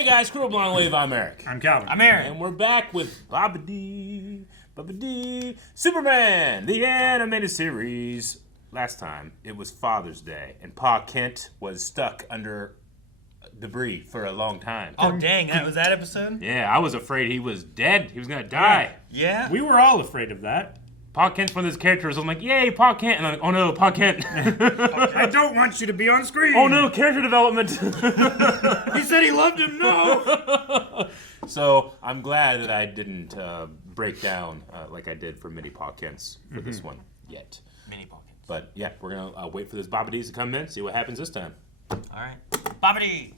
Hey guys, Crew Blonde Wave, I'm Eric. I'm Calvin. I'm Aaron. And we're back with Superman, the animated series. Last time, it was Father's Day, and Pa Kent was stuck under debris for a long time. Oh, dang, that was that episode? Yeah, I was afraid he was dead. He was going to die. Yeah? We were all afraid of that. Pa Kent's one of those characters. I'm like, yay, Pa Kent. And I'm like, oh no, Pa Kent. I don't want you to be on screen. Oh no, character development. He said he loved him. No. So I'm glad that I didn't break down like I did for mini Pa Kents for this one yet. Mini pockets. But yeah, we're going to wait for those Bobbadies to come in, see what happens this time. Alright. Bobbity!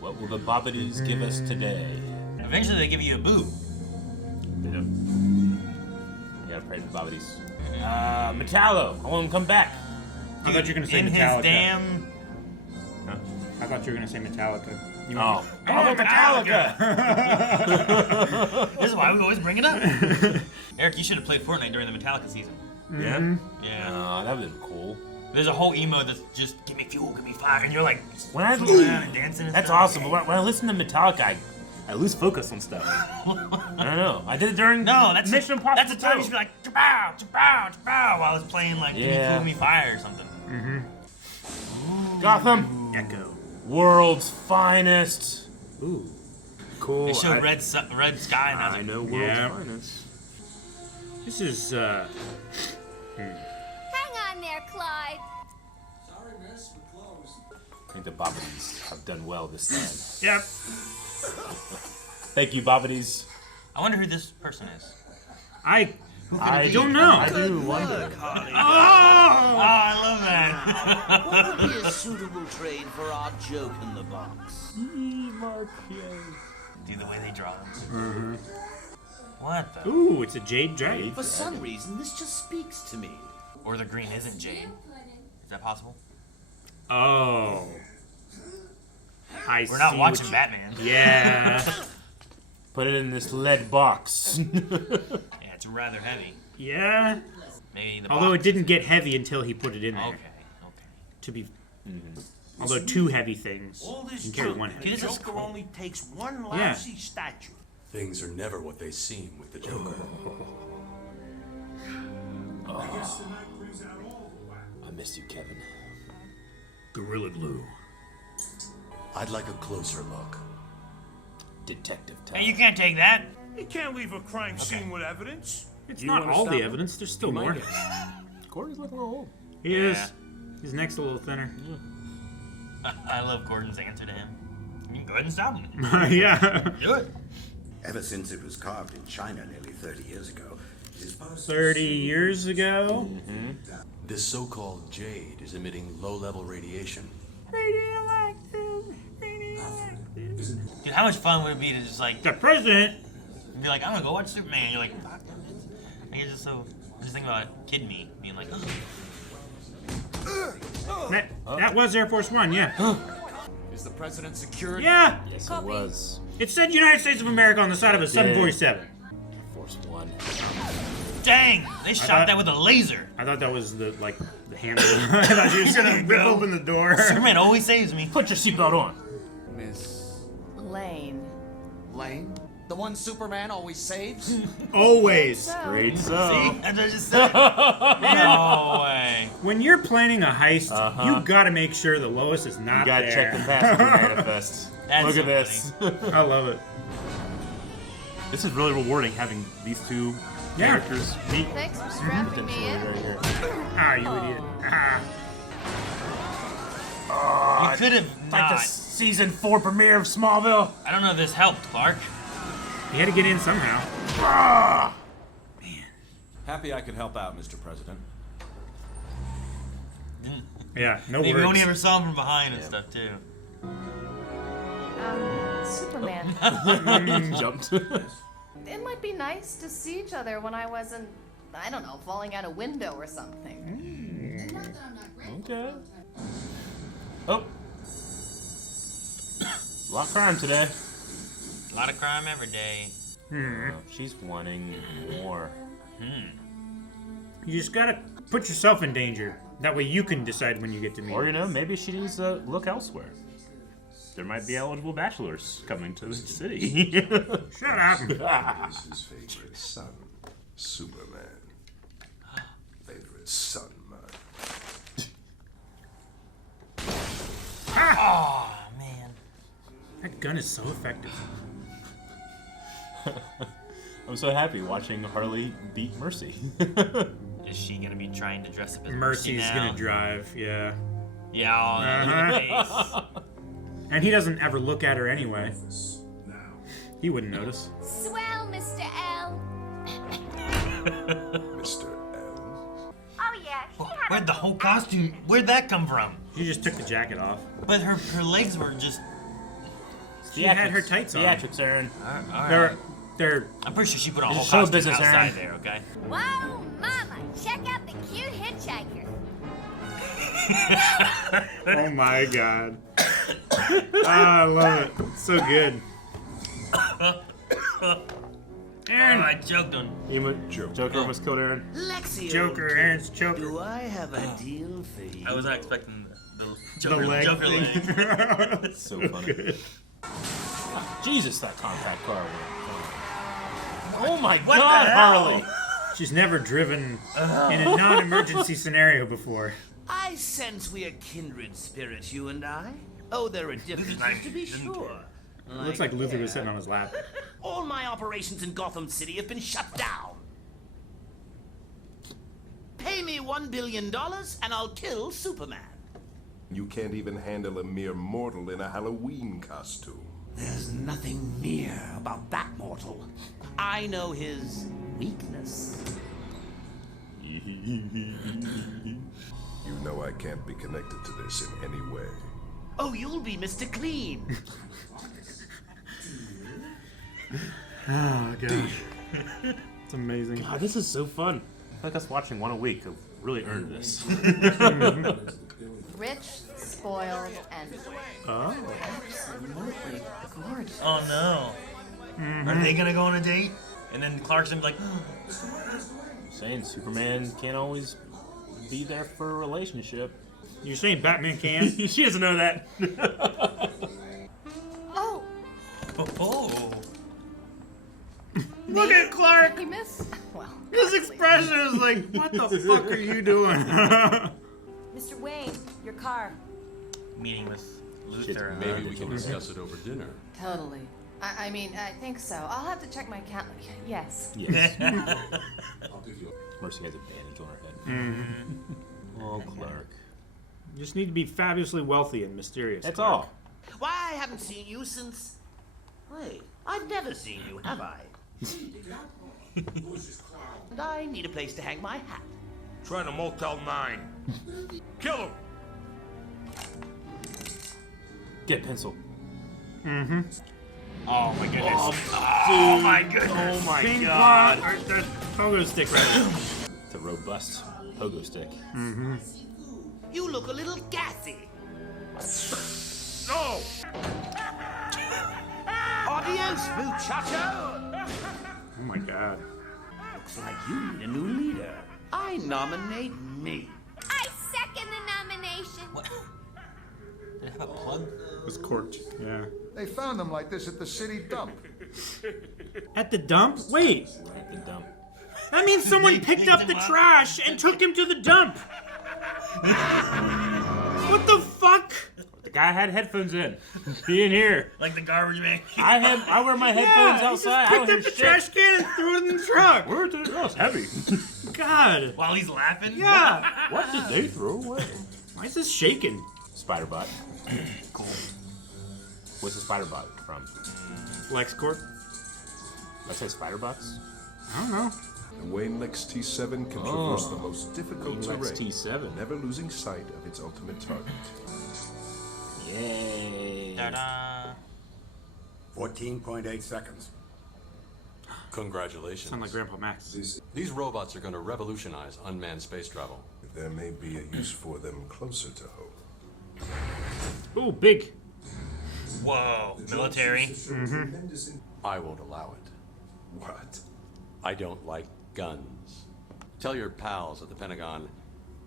What will the Bobbadies give us today? Eventually they give you a boo. They do. You gotta pray for Bobbadies. Metallo, I want him to come back. I thought you were going to say In Metallica. his damn... Huh? I thought you were going to say Metallica. You Oh, Metallica! This is why we always bring it up. Eric, you should have played Fortnite during the Metallica season. Yeah? Yeah. That would have been cool. There's a whole emo that's just, give me fuel, give me fire, and you're like, When I swinging around and dancing and That's stuff. awesome, but when I listen to Metallica, I lose focus on stuff. I don't know. I did it during No, that's Mission Impossible. That's the time you should be like, chapow, chapow, chapow, while it's playing like, give me Yeah. fuel, give me fire or something. Gotham, Echo. world's finest. Ooh. Cool. They showed red sky, and I was I like, know world's Yeah. finest. This is, Hang on there, Clyde. Sorry, miss, we're closed. I think the Bobbadies have done well this time. Yep. Thank you, Bobbadies. I wonder who this person is. I don't know. I do wonder. Oh, I love that. What would be a suitable trade for our joke in the box? Dude, the way they draw them. What the? Ooh, it's a jade dragon. For some reason, this just speaks to me. Or the green isn't jade. Is that possible? Oh. We're not watching Batman. Yeah. Put it in this lead box. Yeah, it's rather heavy. Yeah. Maybe the Although box it didn't get heavy until he put it in there. Okay. To be. Although two heavy things. All this You can carry junk, one and heavy. the Joker only takes one Yeah. lousy statue. Things are never what they seem with the Joker. I missed you, Kevin. Gorilla Glue. I'd like a closer look. Detective time. Hey, you can't take that. You can't leave a crime scene with evidence. It's You not wanna all stop the him? evidence. There's still You more. might Corey's looking a little old. He Yeah. is. His neck's a little thinner. I love Gordon's answer to him. You can go ahead and stop him. Yeah. Do it. Ever since it was carved in China nearly 30 years ago, it is 30 years ago. This so-called jade is emitting low-level radiation. Dude, how much fun would it be to just like The president. be like, I'm gonna go watch Superman. You're like, fuck. I think it's just so. Just think about kid me being like, ugh. That was Air Force One, yeah. Is the president secured? Yeah. Yes, it was. It said United States of America on the side of a 747. Force One. Dang! They shot thought- that with a laser. I thought that was the handle. I thought you were gonna rip open the door. Superman always saves me. Put your seatbelt on. Miss Lane. Lane? The one Superman always saves? Always. Great See? so. That's what I just said. No way. When you're planning a heist, Uh-huh. you gotta make sure the Lois is not You gotta there. check the passenger manifest. That's Look so at this. I love it. This is really rewarding having these two characters meet. Thanks for strapping me in. Right here. Ah, you idiot. Ah. You could have Like the not. season 4 premiere of Smallville. I don't know if this helped, Clark. You had to get in somehow. happy I could help out, Mr. President. Yeah, no Maybe we words. only ever saw him from behind and stuff too. Superman. Jumped. It might be nice to see each other when I wasn't, I don't know, falling out a window or something. Okay. Oh. A lot of crime today. A lot of crime every day. She's wanting more. You just gotta put yourself in danger. That way you can decide when you get to meet. Or, you know, maybe she needs to look elsewhere. there might be eligible bachelors coming to the city. Shut up. Is his favorite son, Superman. Favorite son, man. Oh man. That gun is so effective. I'm so happy watching Harley beat Mercy. Is she gonna be trying to dress up as Mercy's Mercy now? gonna drive, yeah. Yeah, all in her face. And he doesn't ever look at her anyway. Now. He wouldn't notice. Swell, Mr. L. Mr. L. Oh yeah, she had Where'd the whole costume? Where'd that come from? She just took the jacket off. But her legs were just. She had her tights on. Theatrics, Aaron. They're I'm pretty sure she put on a whole This is show costume business, outside Aaron. there. Okay. Whoa, mama, check out the cute hitchhiker. oh my god. I love it. So good. Aaron. Oh, I choked on. Joker almost killed Aaron. Lexi, Joker, Aaron's Joker. do I have a deal for you? I was not expecting the The Joker, leg Joker thing. leg. So funny. Jesus, that compact car. Oh my What God, the hell? Harley! She's never driven in a non-emergency scenario before. I sense we are kindred spirits, you and I. Oh, there are differences not to be even- sure. It looks like Luther was sitting on his lap. All my operations in Gotham City have been shut down. Pay me $1 billion and I'll kill Superman. You can't even handle a mere mortal in a Halloween costume. There's nothing mere about that mortal. I know his weakness. You know I can't be connected to this in any way. Oh, you'll be Mr. Clean. Oh god. It's amazing. God, this is so fun. I feel like us watching one a week have really earned this. Rich, spoiled, and Oh. absolutely gorgeous. Oh no. Are they gonna go on a date? And then Clark's gonna be like, Saying Superman can't always be there for a relationship. You're saying Batman can? She doesn't know that. Oh, oh. Look at Clark! he missed. Well, His luckily. expression is like, what the fuck are you doing? Mr. Wayne, your car. Meeting with Luther. Maybe we can discuss it over dinner. Totally. I mean, I think so. I'll have to check my calendar. Yes. Yes. Mercy has a bandage on her head. Oh, Clark. You just need to be fabulously wealthy and mysterious. That's Clark. all. Why, I haven't seen you since... Wait, I've never seen you, have I? And I need a place to hang my hat. Trying to Motel 9. Kill him! Get pencil. Oh my goodness. Oh my goodness. Oh my Ping God. pong, or the pogo stick rather. It's a robust pogo stick. You look a little gassy. No! Adios, muchacho! Oh my god. Looks like you need a new leader. I nominate me. I second the nomination. What? Did I have a plug? It was corked. Yeah. They found them like this at the city dump. At the dump? Wait. At the dump. That means someone They picked picked up him the up? trash and took him to the dump. What the fuck? The guy had headphones in. He in here. Like the garbage man. I wear my headphones outside. I He don't just hear picked up the shit. trash can and threw it in the truck. Where did it? Oh, it's heavy. God. While he's laughing? Yeah. What did they throw away? Why is this shaking? Spider-Bot. Cool. What's the Spider-Bot from? LexCorp? Did I say Spider-Bots? I don't know. The Wayne Lex T7 can traverse the most difficult terrain, Lex T7. never losing sight of its ultimate target. Yay. Ta-da. 14.8 seconds. Congratulations. Sound like Grandpa Max. These robots are going to revolutionize unmanned space travel. There may be a use for them closer to home. Ooh, big. Whoa. Military. I won't allow it. What? I don't like guns. Tell your pals at the Pentagon,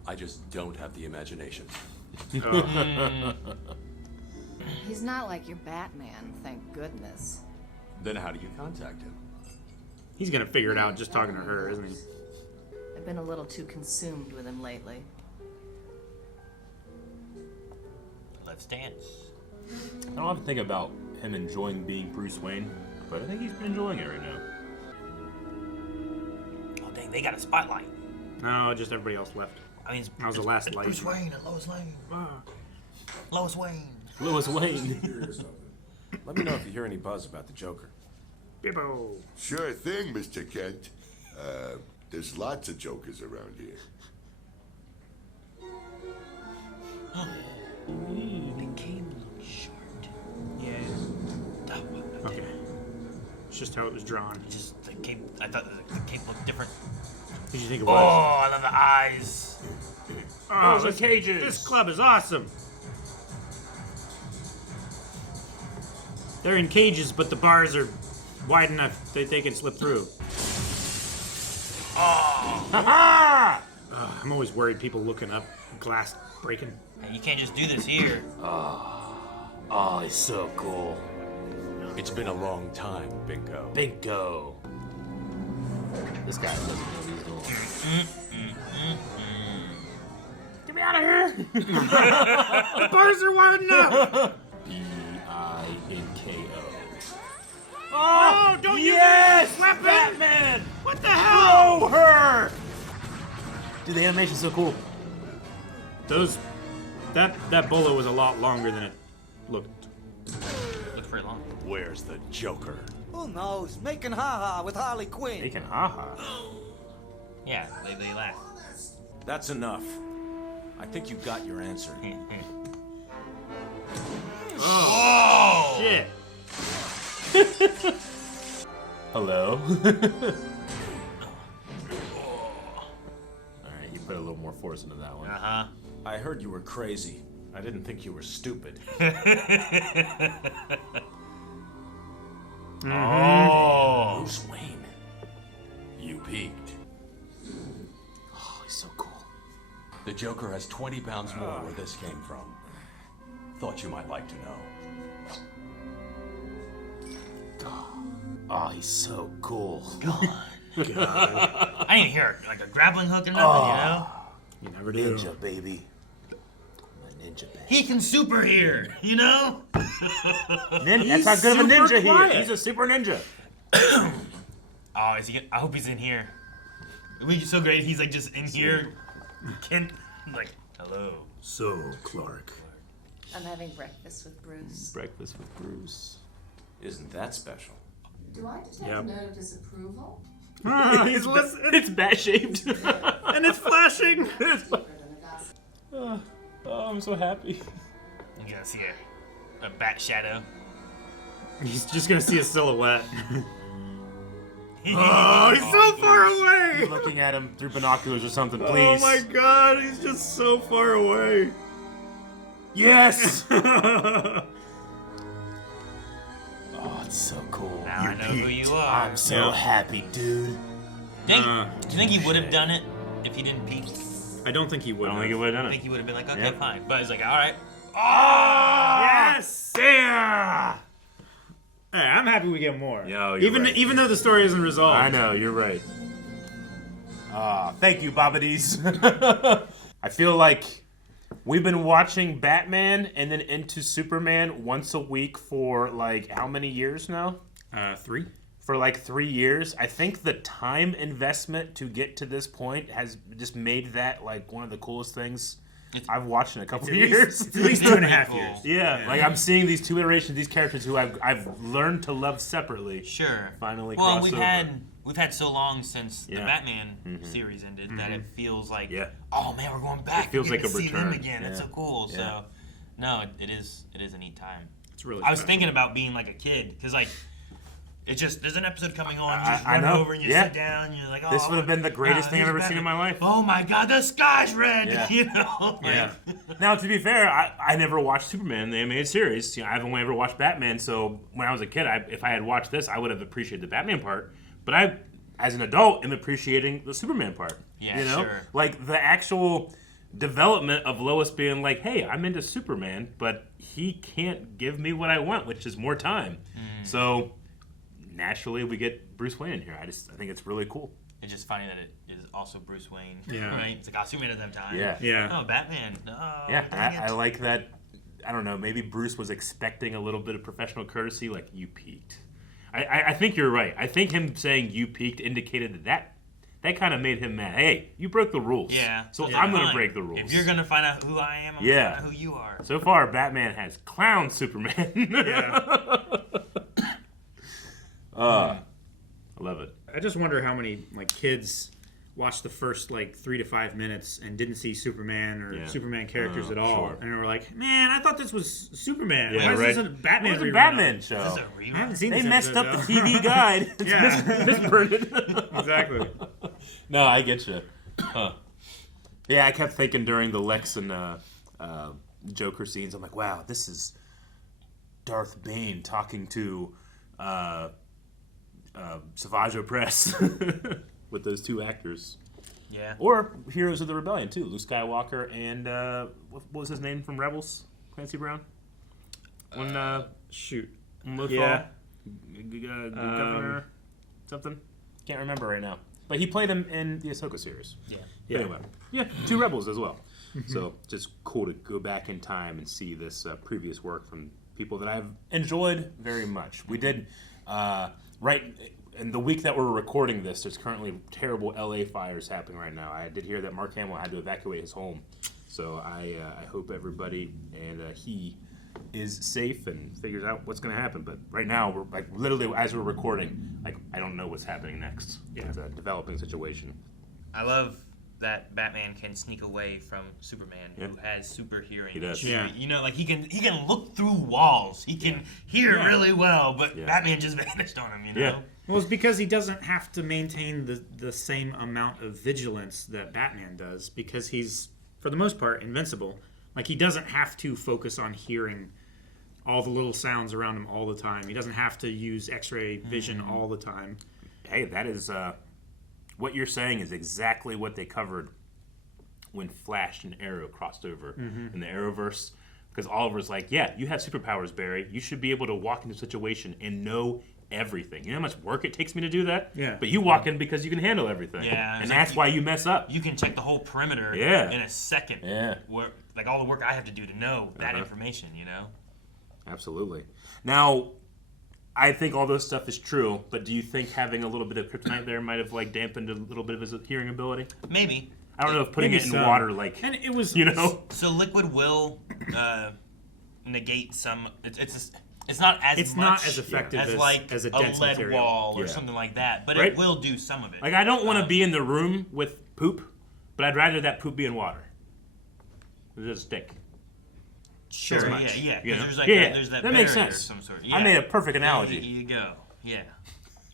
I just don't have the imagination. He's not like your Batman, thank goodness. Then how do you contact him? He's gonna figure it out just talking to her, isn't he? I've been a little too consumed with him lately. Let's dance. I don't have to think about him enjoying being Bruce Wayne, but I think he's been enjoying it right now. Oh dang, they got a spotlight. No, just everybody else left. I mean, That was the last light. Bruce Wayne and Lois Lane. Lois Wayne. Lois Wayne. Let me know if you hear any buzz about the Joker. Bibbo. Sure thing, Mr. Kent. There's lots of Jokers around here. The cape looks short. Yeah. Okay. It's just how it was drawn. Just the cape. I thought the cape looked different. What did you think it Oh, was? I love the eyes. Oh, Those are cages. This club is awesome. They're in cages, but the bars are wide enough that they can slip through. Oh. Ha I'm always worried people looking up, glass breaking. You can't just do this here. Oh, he's so cool. It's been a long time, Bingo. Bingo. This guy doesn't know what he's doing. Get me out of here! The bars are wide enough! B-I-N-K-O. Oh, don't use yes! that weapon! Batman! What the hell? Throw her! Dude, the animation's so cool. That bullet was a lot longer than it looked. Looks pretty long. Where's the Joker? Who knows? Making haha with Harley Quinn. Making haha. Yeah, they laugh. That's enough. I think you got your answer. Oh, shit. Hello? Alright, you put a little more force into that one. Uh-huh. I heard you were crazy. I didn't think you were stupid. Oh. Bruce Wayne. You peaked. Oh, he's so cool. The Joker has 20 pounds more where this came from. Thought you might like to know. Oh, he's so cool. God. I didn't even hear like a grappling hook and nothing, you know? You never do. Ninja, baby. My ninja baby. He can super here, you know? That's how good of a ninja he is. He's a super ninja. Oh, is he? I hope he's in here. It would be so great. He's like just in here. Kent, like, hello. So, Clark. I'm having breakfast with Bruce. Breakfast with Bruce. Isn't that special? Do I just have a note of disapproval? It's bat-shaped. And it's flashing. Oh, I'm so happy. You're gonna see a bat shadow. He's just gonna see a silhouette. Oh, he's so far away! You're looking at him through binoculars or something, please. Oh my god, he's just so far away. Yes! Oh, it's so cool. Now I know who you are. I'm so happy, dude. Do you think he would have done it if he didn't peek? I don't think he would. I don't think he would have I done think it. he would have been like, okay, fine. But he's like, all right. Yes! Yeah! Hey, I'm happy we get more. Yo, you're right. Even though the story isn't resolved. I know, you're right. Thank you, Babadies. I feel like we've been watching Batman and then into Superman once a week for like how many years now? 3. For like 3 years. I think the time investment to get to this point has just made that like one of the coolest things I've watched in a couple of years. It's at least 2.5 years. Yeah, like I'm seeing these two iterations, these characters who I've learned to love separately. Sure. Finally, well, cross we've had so long since the Batman series ended that it feels like, oh man, we're going back. It feels like a see them return. again. It's so cool. So, no, it is a neat time. It's really. I was thinking about being like a kid because like. It's just, there's an episode coming on, you just run know. over and you sit down, and you're like, oh. This would have been the greatest thing I've ever seen in my life. Oh my god, the sky's red! You know? Now, to be fair, I never watched Superman, the animated series. You know, I've only ever watched Batman, so when I was a kid, if I had watched this, I would have appreciated the Batman part. But I, as an adult, am appreciating the Superman part. Yeah, you know? sure. Like, the actual development of Lois being like, hey, I'm into Superman, but he can't give me what I want, which is more time. So naturally we get Bruce Wayne in here. I think it's really cool. It's just funny that it is also Bruce Wayne. Yeah. Right? It's like, Superman doesn't have time. Yeah. Oh, Batman. Oh, Yeah, dang it. I like that. I don't know, maybe Bruce was expecting a little bit of professional courtesy, like, you peaked. I think you're right. I think him saying you peaked indicated that kind of made him mad. Hey, you broke the rules. Yeah. So Yeah, I'm going to fine. break the rules. If you're going to find out who I am, I'm going to find out who you are. So far, Batman has clowned Superman. I love it. I just wonder how many kids watched the first 3 to 5 minutes and didn't see Superman or Superman characters at all, and were like, "Man, I thought this was Superman. Yeah, Why is right. this a Batman? What's a Batman show? Is this a rerun? I haven't seen They this messed episode, up the though. TV guide. It's Yeah. misburned. Exactly. No, I get you. Yeah, I kept thinking during the Lex and Joker scenes, I'm like, wow, this is Darth Bane talking to Savage Opress with those two actors. Yeah. Or Heroes of the Rebellion, too. Luke Skywalker and, what was his name from Rebels? Clancy Brown? When, shoot. Lothal? Yeah. Governor? Something? Can't remember right now. But he played him in the Ahsoka series. Yeah. But anyway, yeah, 2 Rebels as well. So just cool to go back in time and see this previous work from people that I've enjoyed very much. We did, right in the week that we're recording this, there's currently terrible LA fires happening right now. I did hear that Mark Hamill had to evacuate his home. So I hope everybody and he is safe and figures out what's going to happen. But right now, we're literally as we're recording, I don't know what's happening next. Yeah. It's a developing situation. I love that Batman can sneak away from Superman, who has super hearing. He does. Yeah. You know, he can look through walls. He can hear really well, but Batman just vanished on him. You know. Yeah. Well, it's because he doesn't have to maintain the same amount of vigilance that Batman does, because he's, for the most part, invincible. He doesn't have to focus on hearing all the little sounds around him all the time. He doesn't have to use X-ray vision all the time. Hey, that is what you're saying is exactly what they covered when Flash and Arrow crossed over in the Arrowverse. Because Oliver's like, yeah, you have superpowers, Barry. You should be able to walk into a situation and know everything. You know how much work it takes me to do that? Yeah. But you walk in because you can handle everything. Yeah. And that's why you mess up. You can check the whole perimeter in a second. Yeah. Where, all the work I have to do to know that information, you know? Absolutely. Now, I think all those stuff is true, but do you think having a little bit of kryptonite there might have dampened a little bit of his hearing ability? Maybe. I don't know if putting Maybe it in so. water, and it was, So liquid will negate some. It's not as not as effective as a dense lead material. wall or something like that, but Right? it will do some of it. I don't want to be in the room with poop, but I'd rather that poop be in water. It doesn't stick. Sure, as much, yeah. you know? There's That that makes barrier sense. of some sort. I made a perfect analogy. There you go. Yeah.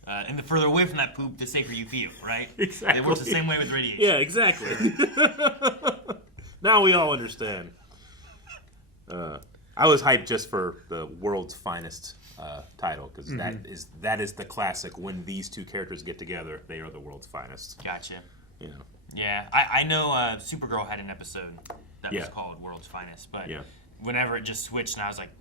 And the further away from that poop, the safer you feel, right? Exactly. It works the same way with radiation. Yeah, exactly. Now we all understand. I was hyped just for the world's finest title, because that is the classic. When these two characters get together, they are the world's finest. Gotcha. You know. Yeah, I know Supergirl had an episode that was called World's Finest, but whenever it just switched, and I was like,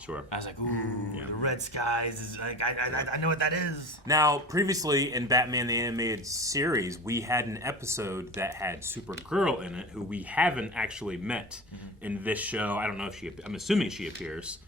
sure. I was like, ooh, the red skies is like, I know what that is. Now, previously in Batman the Animated Series, we had an episode that had Supergirl in it, who we haven't actually met in this show. I don't know if I'm assuming she appears,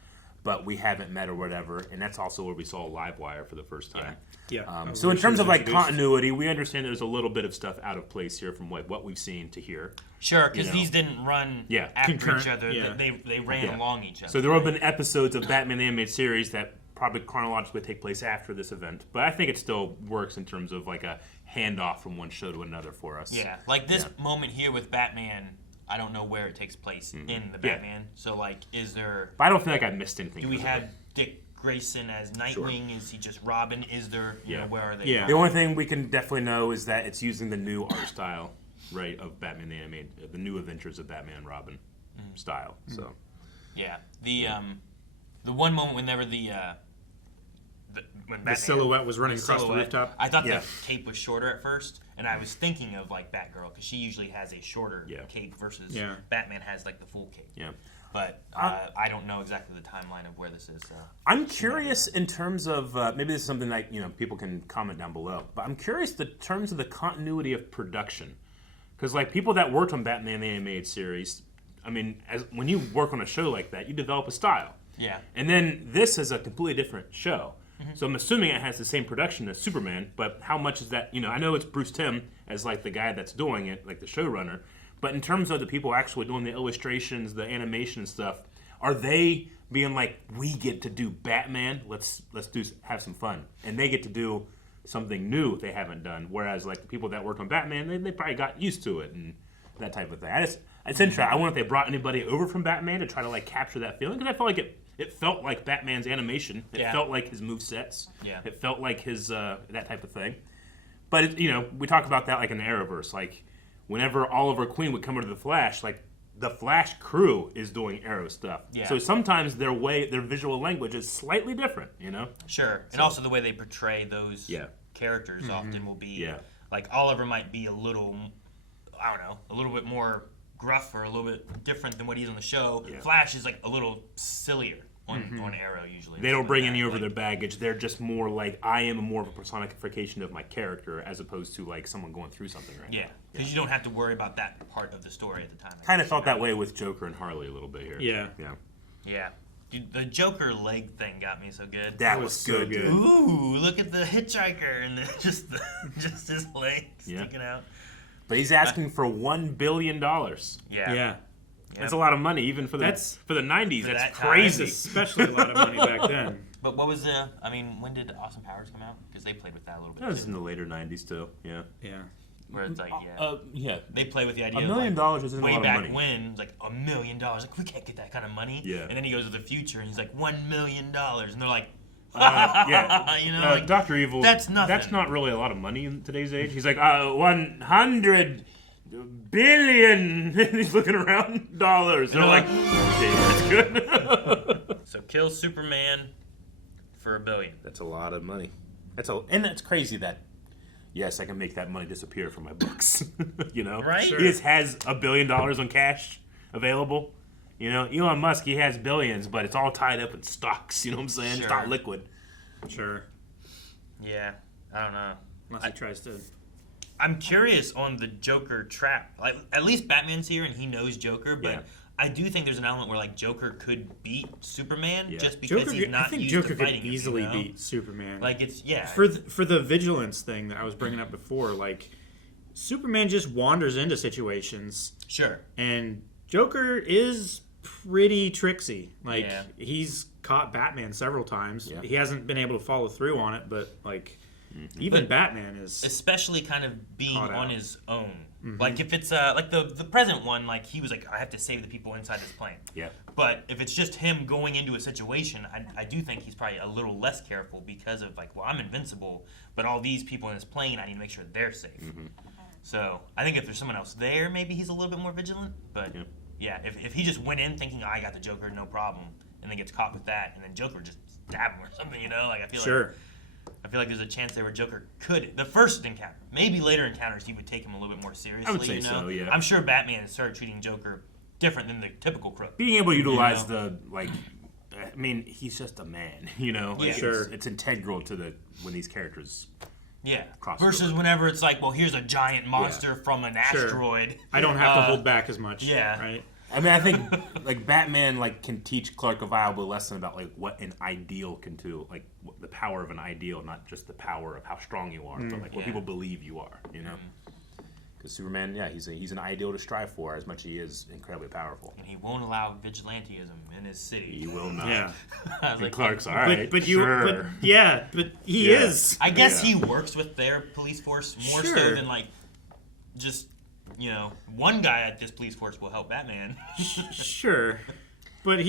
but we haven't met or whatever, and that's also where we saw Livewire for the first time. Yeah. So in terms of continuity, we understand there's a little bit of stuff out of place here from what we've seen to here. Sure, because these didn't run after concurrent, each other. They ran along each other. So there have been episodes of Batman the Animated Series that probably chronologically take place after this event, but I think it still works in terms of a handoff from one show to another for us. Yeah, like this moment here with Batman, I don't know where it takes place in the Batman. So is there? But I don't feel like I missed anything. Do we have Dick Grayson as Nightwing? Sure. Is he just Robin? Is there? You know, where are they? Yeah. The only thing we can definitely know is that it's using the new art style, right, of Batman the Animated, the new Adventures of Batman and Robin style. So. Yeah. The one moment whenever when The Batman, silhouette was running the across the silhouette, rooftop. I thought Yeah. the cape was shorter at first, and I was thinking of like Batgirl because she usually has a shorter cape versus Batman has like the full cape. Yeah. But I don't know exactly the timeline of where this is. I'm curious in terms of maybe this is something that people can comment down below. But I'm curious in terms of the continuity of production, because like people that worked on Batman the animated series, I mean, when you work on a show like that, you develop a style. Yeah. And then this is a completely different show. So I'm assuming it has the same production as Superman, but how much is that? I know it's Bruce Timm as like the guy that's doing it, like the showrunner. But in terms of the people actually doing the illustrations, the animation and stuff, are they being like, we get to do Batman, let's have some fun, and they get to do something new they haven't done? Whereas like the people that worked on Batman, they probably got used to it and that type of thing. It's interesting. I wonder if they brought anybody over from Batman to try to like capture that feeling, because I felt like it felt like Batman's animation. It felt like his movesets. Yeah. It felt like his that type of thing. But we talk about that like in the Arrowverse, like. Whenever Oliver Queen would come into the Flash, like the Flash crew is doing Arrow stuff. Yeah. So sometimes their visual language is slightly different, Sure, and also the way they portray those characters often will be like Oliver might be a little, I don't know, a little bit more gruff or a little bit different than what he is on the show. Yeah. Flash is like a little sillier on Arrow usually. They don't bring any over their baggage. They're just more like, I am more of a personification of my character as opposed to like someone going through something right now. Yeah, because you don't have to worry about that part of the story at the time. Kind of felt that way with Joker and Harley a little bit here. Yeah. Dude, the Joker leg thing got me so good. That was so good. Ooh, look at the hitchhiker and just his leg sticking out. But he's asking for $1 billion. Yeah. That's a lot of money, even for the 90s. That's crazy. Especially a lot of money back then. But what was when did Austin Powers come out? Because they played with that a little bit. That was in the later 90s too. Yeah. Where it's like, yeah. They play with the idea $1 million of isn't way a lot of back money. when, it's like $1 million. Like, we can't get that kind of money. Yeah. And then he goes to the future and he's like, $1 million. And they're like, Dr. Evil. That's nothing. That's not really a lot of money in today's age. He's like, 100 billion. He's looking around dollars. They're like, okay, that's good. So kill Superman for $1 billion. That's a lot of money. And that's crazy that, yes, I can make that money disappear from my books. Right? Sure. He just has $1 billion on cash available. Elon Musk, he has billions, but it's all tied up in stocks. You know what I'm saying? Sure. It's not liquid. Sure. Yeah, I don't know. Unless he tries to. I'm curious on the Joker trap. Like, at least Batman's here and he knows Joker, but I do think there's an element where like Joker could beat Superman just because he's not I think used Joker to fighting could him, easily beat Superman. Like it's for the vigilance thing that I was bringing up before. Like Superman just wanders into situations. Sure. And Joker is pretty tricksy. Like he's caught Batman several times. Yeah. He hasn't been able to follow through on it, but like even Batman is especially kind of being on his own. Like if it's like the present one, like he was like, I have to save the people inside this plane. Yeah. But if it's just him going into a situation, I do think he's probably a little less careful because of like, well, I'm invincible, but all these people in this plane, I need to make sure they're safe. So I think if there's someone else there, maybe he's a little bit more vigilant. But if he just went in thinking, I got the Joker, no problem, and then gets caught with that, and then Joker just stab him or something, like I feel like there's a chance there where Joker could, the first encounter, maybe later encounters, he would take him a little bit more seriously. I would say so, yeah. I'm sure Batman started treating Joker different than the typical crook. Being able to utilize he's just a man, It's integral to when these characters versus over. Whenever it's like, well, here's a giant monster from an asteroid. I don't have to hold back as much. Yeah. Right? I mean, I think like Batman can teach Clark a valuable lesson about like what an ideal can do, like the power of an ideal, not just the power of how strong you are, but like what people believe you are, Because Superman, he's an ideal to strive for as much as he is incredibly powerful. And he won't allow vigilantism in his city. He will not. Yeah. And Clark's all right. But he is. I guess he works with their police force more so than like just. One guy at this police force will help Batman. Sure, but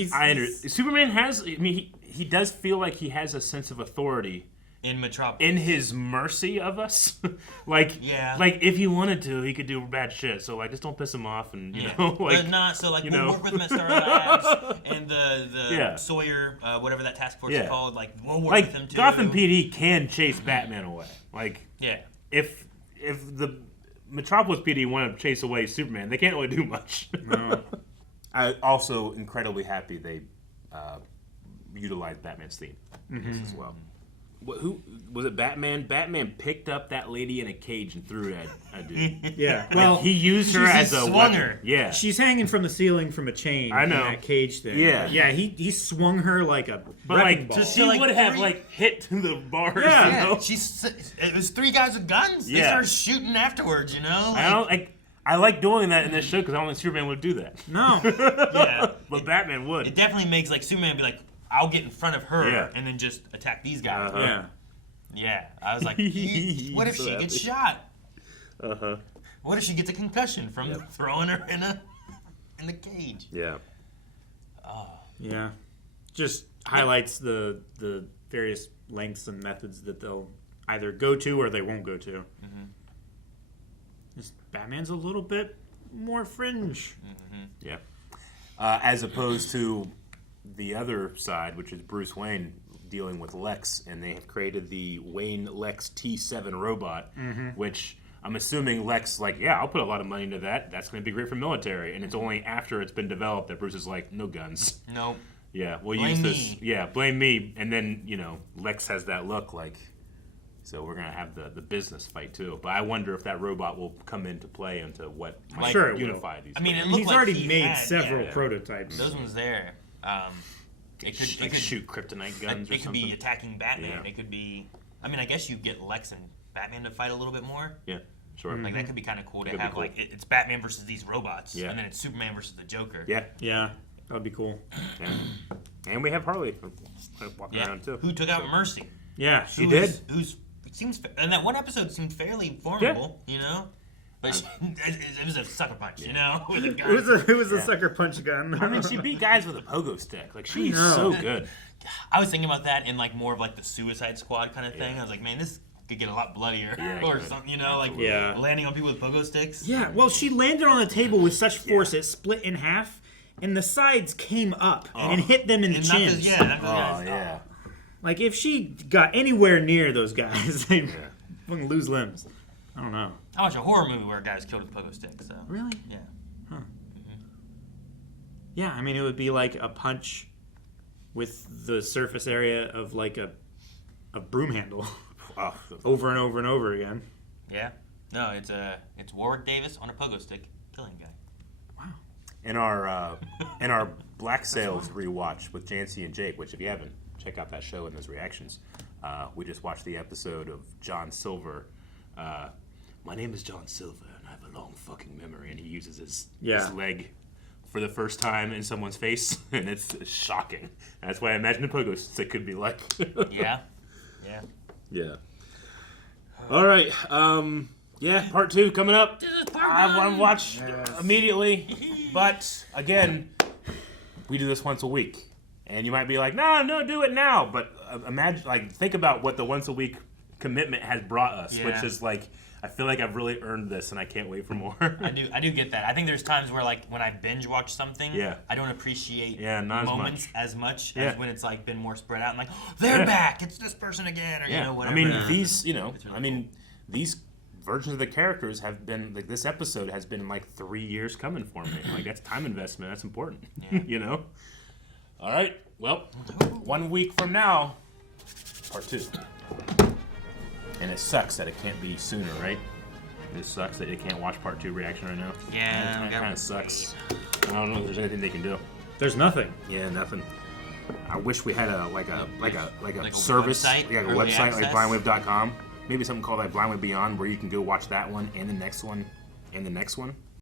Superman has. I mean, he does feel like he has a sense of authority in Metropolis. in his mercy of us. like if he wanted to, he could do bad shit. So like, just don't piss him off, and you know, like but not so like you we'll know. work with him at Starlight Labs and the Sawyer, whatever that task force is called. Like we'll work with him too. Gotham PD can chase Batman away. Like if the Metropolis PD want to chase away Superman, they can't really do much. No. I'm also incredibly happy they utilized Batman's theme as well. Who was it? Batman. Batman picked up that lady in a cage and threw it at a dude. Yeah. Well, he used her as a swung weapon. her. Yeah. She's hanging from the ceiling from a chain. I know. In that cage thing. Yeah. Yeah. He swung her like a But wrecking like, ball. she would have like hit the bars. Yeah. You know? It was 3 guys with guns. They started shooting afterwards. You know. I don't like. I like doing that in this show because I don't think Superman would do that. No. But Batman would. It definitely makes like Superman be like, I'll get in front of her and then just attack these guys. Yeah. I was like, what if she gets shot? What if she gets a concussion from throwing her in the cage? Yeah. Yeah. Just highlights the various lengths and methods that they'll either go to or they won't go to. Just Batman's a little bit more fringe. Yeah. As opposed to the other side, which is Bruce Wayne dealing with Lex, and they have created the Wayne Lex T7 robot, which I'm assuming Lex, like, yeah, I'll put a lot of money into that. That's going to be great for military. And it's only after it's been developed that Bruce is like, no guns. Nope. Yeah, we'll blame use this. Me. Yeah, blame me. And then, you know, Lex has that look like, so we're going to have the business fight too. But I wonder if that robot will come into play into what might unify these. I mean, things. it looked He's like already made several prototypes. Those ones there. It could shoot kryptonite guns or It could something. be attacking Batman. Yeah. It could be... I mean, I guess you get Lex and Batman to fight a little bit more. Yeah, sure. Like, that could be kind of cool to Could be have, cool. like, it's Batman versus these robots. Yeah. And then it's Superman versus the Joker. Yeah. Yeah, that would be cool. Yeah. And we have Harley walking around too. Who took out Mercy. Yeah, she did. And that one episode seemed fairly formidable, you know? But it was a sucker punch, you know? With a gun. It was a sucker punch gun. I mean, she beat guys with a pogo stick. Like, she's so good. I was thinking about that in, like, more of, like, the Suicide Squad kind of thing. I was like, man, this could get a lot bloodier or something, you know? Like, landing on people with pogo sticks. Yeah, well, she landed on the table with such force it split in half, and the sides came up and hit them in the chins. Yeah. Like, if she got anywhere near those guys, they'd fucking lose limbs. I don't know. I watched a horror movie where a guy was killed with a pogo stick, so. Really? Yeah. Huh. Yeah, I mean, it would be like a punch with the surface area of, like, a broom handle. Over and over and over again. Yeah. No, it's Warwick Davis on a pogo stick killing a guy. Wow. In our Black Sails rewatch with Jancy and Jake, which if you haven't, check out that show and those reactions. We just watched the episode of John Silver. My name is John Silver, and I have a long fucking memory. And he uses his leg for the first time in someone's face, and it's shocking. That's why I imagine a pogo stick could be like. Yeah. Yeah. All right. Part 2 coming up. I want to watch immediately. But again, we do this once a week, and you might be like, no, do it now. But imagine, like, think about what the once a week commitment has brought us, which is like, I feel like I've really earned this, and I can't wait for more. I do get that. I think there's times where, like, when I binge watch something, I don't appreciate moments as much as when it's like been more spread out. I'm like, oh, they're back. It's this person again, or you know, whatever. I mean, these, these versions of the characters have been like, this episode has been like 3 years coming for me. Like, that's time investment. That's important. You know. All right. Well, 1 week from now, part 2. And it sucks that it can't be sooner, right? It sucks that you can't watch part 2 reaction right now. Yeah, it kind of sucks. I don't know if there's anything they can do. There's nothing. Yeah, nothing. I wish we had a service, website, like a website like blindwave.com. Maybe something called like Blindwave Beyond, where you can go watch that one and the next one and the next one.